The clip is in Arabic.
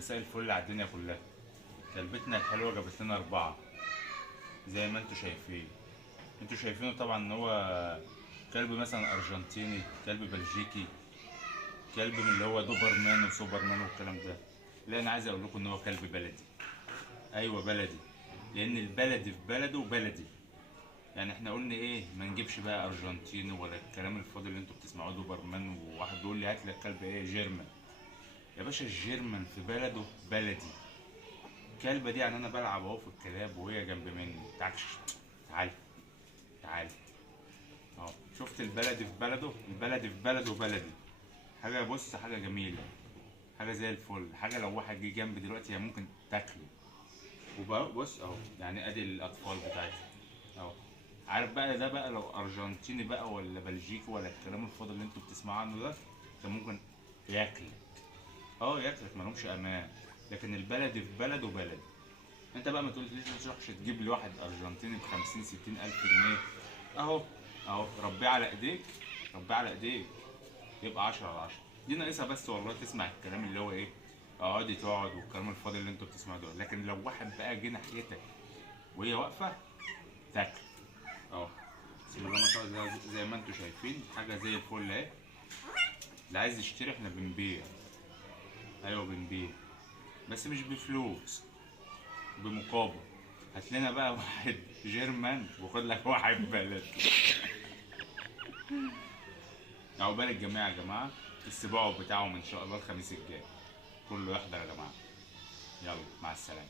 مساء الفل على الدنيا كلها. كلبتنا الحلوة جابت لنا 4 زي ما انتوا شايفين. انتوا شايفينه طبعا ان هو كلب مثلا ارجنتيني، كلب بلجيكي، كلب من اللي هو دوبرمان وسوبرمان والكلام ده. لا انا عايز اقول لكم ان هو كلب بلدي. ايوه بلدي، لان البلدي في بلده بلدي. يعني احنا قلنا ايه، ما نجيبش بقى ارجنتيني ولا الكلام الفاضي اللي انتوا بتسمعوه دوبرمان، وواحد بيقول لي هات لك كلب ايه جيرمان. يا باشا الجيرمان في بلده بلدي. الكلبة دي يعني انا بلعب اهو في الكلاب وهي جنب مني تعالش. تعالي تعالي اهو. شفت البلدي في بلده، البلدي في بلده بلدي. حاجة بص، حاجة جميلة، حاجة زي الفل. حاجة لو واحد جه جنبي دلوقتي هي ممكن تاكله. وبقى بص اهو، يعني ادي الاطفال بتاعتي اهو. عارف بقى ده بقى لو ارجنتيني بقى ولا بلجيكي ولا الكلام الفاضي اللي انتوا بتسمعوا عنه ده، كان ممكن ياكلك. اه ياكلك، مالهمش امان. لكن البلدي في بلده بلدي. انت بقى ما تقوليش ما تروحش تجيب لي واحد ارجنتيني ب 50 60 الف جنيه. اهو اهو ربيه على ايديك، ربيه على ايديك، يبقى 10 على 10. دي ناقصها بس والله تسمع الكلام اللي هو ايه، اقعدي تقعد والكلام الفاضي اللي انتوا بتسمعوه ده. لكن لو واحد بقى جه ناحيتك وهي واقفه تاكل اهو. بسم الله ما شاء الله، زي ما انتوا شايفين حاجه زي الفل اهي. اللي عايز يشتري احنا بنبيع. ايوه بنبيع، بس مش بفلوس، بمقابل. هات لنا بقى واحد جيرمان وخد لك واحد بلد. عقبال الجميع يا جماعه. السباع بتاعهم ان شاء الله الخميس الجاي. كله يحضر يا جماعه. يلا مع السلامه.